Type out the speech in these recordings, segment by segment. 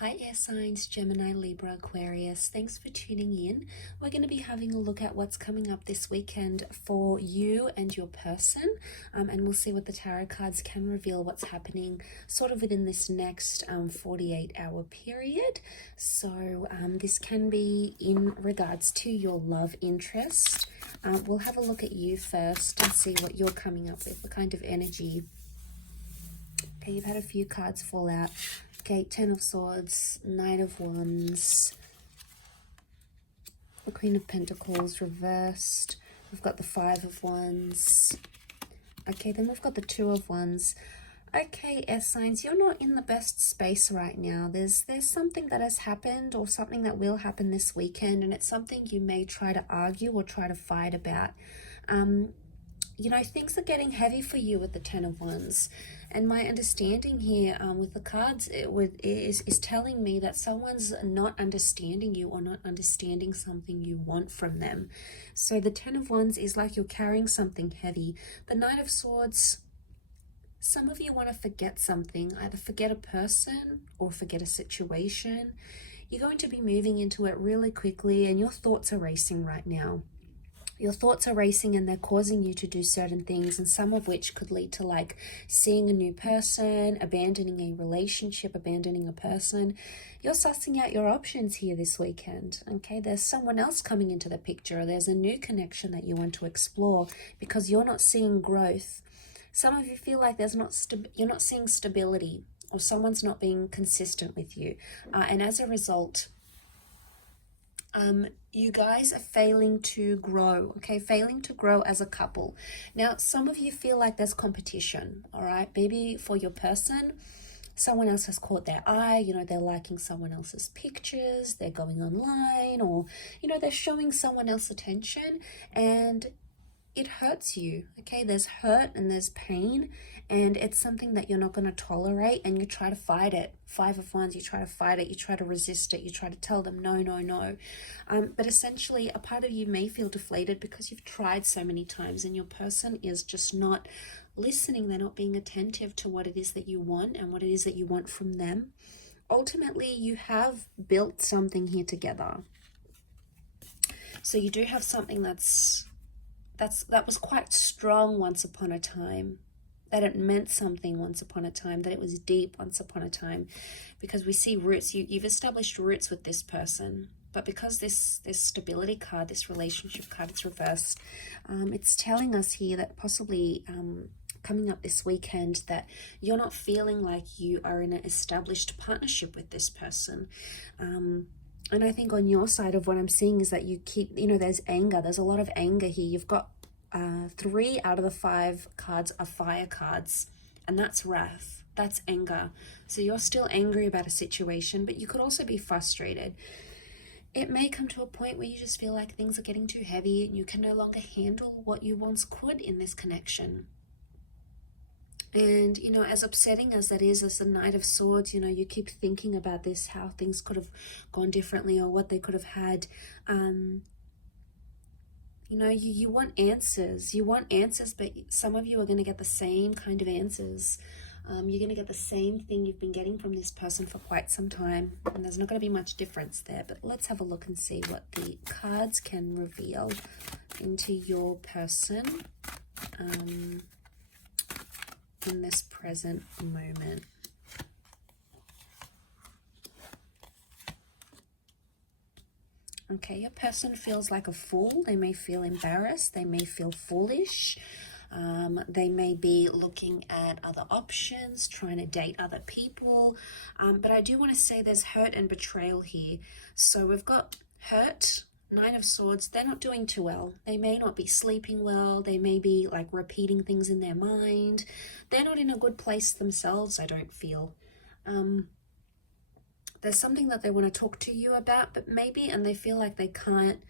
Hi air signs, Gemini, Libra, Aquarius. Thanks for tuning in. We're going to be having a look at what's coming up this weekend for you and your person. And we'll see what the tarot cards can reveal what's happening sort of within this next 48-hour period. So this can be in regards to your love interest. We'll have a look at you first and see what you're coming up with, the kind of energy. Okay, you've had a few cards fall out. Okay, Ten of Swords, Knight of Wands, the Queen of Pentacles reversed. We've got the Five of Wands. Okay, then we've got the Two of Wands. Okay, air signs, you're not in the best space right now. There's something that has happened or something that will happen this weekend, and it's something you may try to argue or try to fight about. You know, things are getting heavy for you with the Ten of Wands. And my understanding here with the cards is telling me that someone's not understanding you or not understanding something you want from them. So the Ten of Wands is like you're carrying something heavy. The Knight of Swords, some of you want to forget something, either forget a person or forget a situation. You're going to be moving into it really quickly and your thoughts are racing right now. Your thoughts are racing and they're causing you to do certain things, and some of which could lead to like seeing a new person, abandoning a relationship, abandoning a person. You're sussing out your options here this weekend, okay? There's someone else coming into the picture. There's a new connection that you want to explore because you're not seeing growth. Some of you feel like you're not seeing stability, or someone's not being consistent with you. And as a result, you guys are failing to grow, okay? Failing to grow as a couple. Now, some of you feel like there's competition, all right? Maybe for your person, someone else has caught their eye, you know, they're liking someone else's pictures, they're going online, or, you know, they're showing someone else attention, and it hurts you, okay? There's hurt and there's pain, and it's something that you're not going to tolerate, and you try to fight it. Five of Wands, you try to fight it, you try to resist it, you try to tell them no, no, no. But essentially, a part of you may feel deflated because you've tried so many times, and your person is just not listening. They're not being attentive to what it is that you want and what it is that you want from them. Ultimately, you have built something here together. So you do have something that was quite strong once upon a time, that it meant something once upon a time, that it was deep once upon a time, because we see roots. You've established roots with this person, but because this stability card, this relationship card, it's reversed, it's telling us here that possibly coming up this weekend that you're not feeling like you are in an established partnership with this person. And I think on your side of what I'm seeing is that you keep, you know, there's anger. There's a lot of anger here. You've got 3 out of the 5 cards are fire cards, and that's wrath. That's anger. So you're still angry about a situation, but you could also be frustrated. It may come to a point where you just feel like things are getting too heavy and you can no longer handle what you once could in this connection. And, you know, as upsetting as that is, as the Knight of Swords, you know, you keep thinking about this, how things could have gone differently or what they could have had. You know, you want answers. You want answers, but some of you are going to get the same kind of answers. You're going to get the same thing you've been getting from this person for quite some time. And there's not going to be much difference there. But let's have a look and see what the cards can reveal into your person. In this present moment. Okay, your person feels like a fool. They may feel embarrassed. They may feel foolish. They may be looking at other options, trying to date other people. But I do want to say there's hurt and betrayal here. So we've got hurt, Nine of Swords. They're not doing too well. They may not be sleeping well. They may be like repeating things in their mind. They're not in a good place themselves, I don't feel. There's something that they want to talk to you about, but maybe, and they feel like they can't.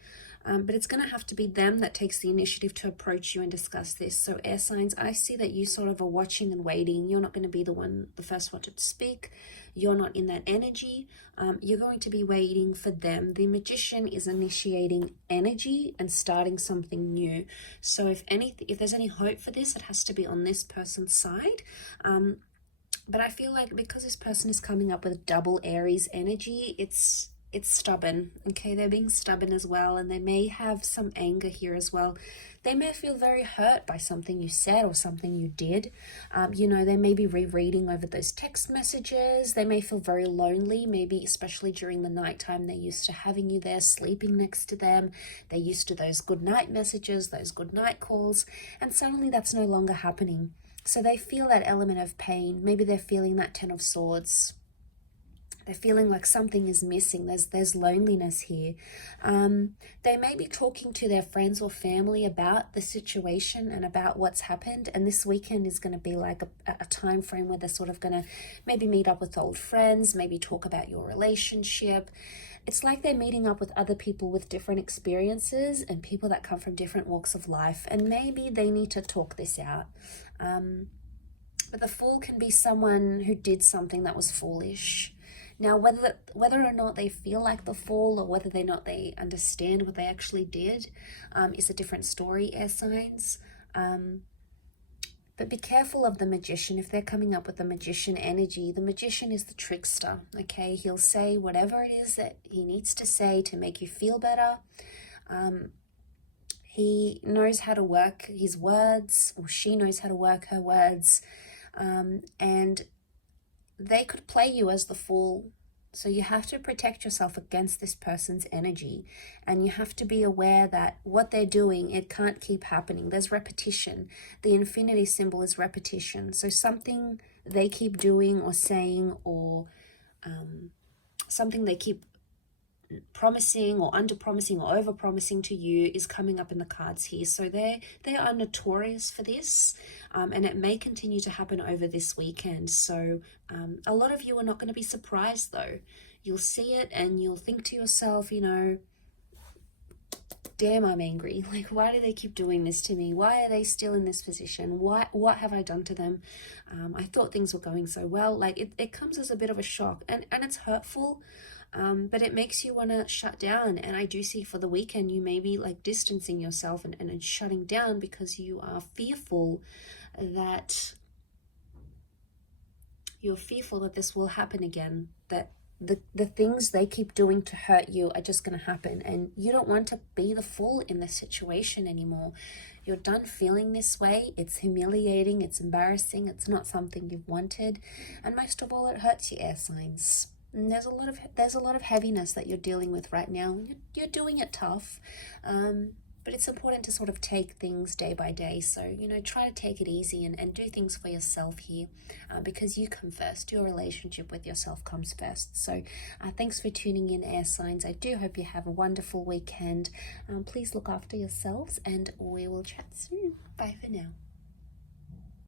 But it's going to have to be them that takes the initiative to approach you and discuss this. So air signs, I see that you sort of are watching and waiting. You're not going to be the first one to speak. You're not in that energy. You're going to be waiting for them. The Magician is initiating energy and starting something new. So if there's any hope for this, it has to be on this person's side. But I feel like because this person is coming up with double Aries energy, it's stubborn. Okay, they're being stubborn as well, and they may have some anger here as well. They may feel very hurt by something you said or something you did. You know, they may be rereading over those text messages. They may feel very lonely, maybe especially during the nighttime. They're used to having you there, sleeping next to them. They're used to those good night messages, those good night calls, and suddenly that's no longer happening. So they feel that element of pain. Maybe they're feeling that Ten of Swords. They're feeling like something is missing. There's loneliness here. They may be talking to their friends or family about the situation and about what's happened. And this weekend is going to be like a time frame where they're sort of going to maybe meet up with old friends, maybe talk about your relationship. It's like they're meeting up with other people with different experiences and people that come from different walks of life. And maybe they need to talk this out. But the Fool can be someone who did something that was foolish. Now, whether or not they feel like the Fool or whether or not they understand what they actually did is a different story, air signs. But be careful of the Magician. If they're coming up with the Magician energy, the Magician is the trickster, okay? He'll say whatever it is that he needs to say to make you feel better. He knows how to work his words, or she knows how to work her words. And they could play you as the Fool. So you have to protect yourself against this person's energy. And you have to be aware that what they're doing, it can't keep happening. There's repetition. The infinity symbol is repetition. So something they keep doing or saying, or something they keep promising or under promising or over promising to you is coming up in the cards here. So they are notorious for this, and it may continue to happen over this weekend. So a lot of you are not going to be surprised though. You'll see it and you'll think to yourself, you know, damn, I'm angry. Like, why do they keep doing this to me? Why are they still in this position? What have I done to them? I thought things were going so well. Like it comes as a bit of a shock, and it's hurtful. But it makes you want to shut down. And I do see for the weekend, you may be like distancing yourself and shutting down because you are fearful that this will happen again, that the things they keep doing to hurt you are just going to happen. And you don't want to be the Fool in this situation anymore. You're done feeling this way. It's humiliating. It's embarrassing. It's not something you've wanted. And most of all, it hurts your air signs. And there's a lot of heaviness that you're dealing with right now. You're doing it tough, but it's important to sort of take things day by day. So, you know, try to take it easy and do things for yourself here, because you come first. Your relationship with yourself comes first. So thanks for tuning in, air signs. I do hope you have a wonderful weekend. Please look after yourselves, and we will chat soon. Bye for now.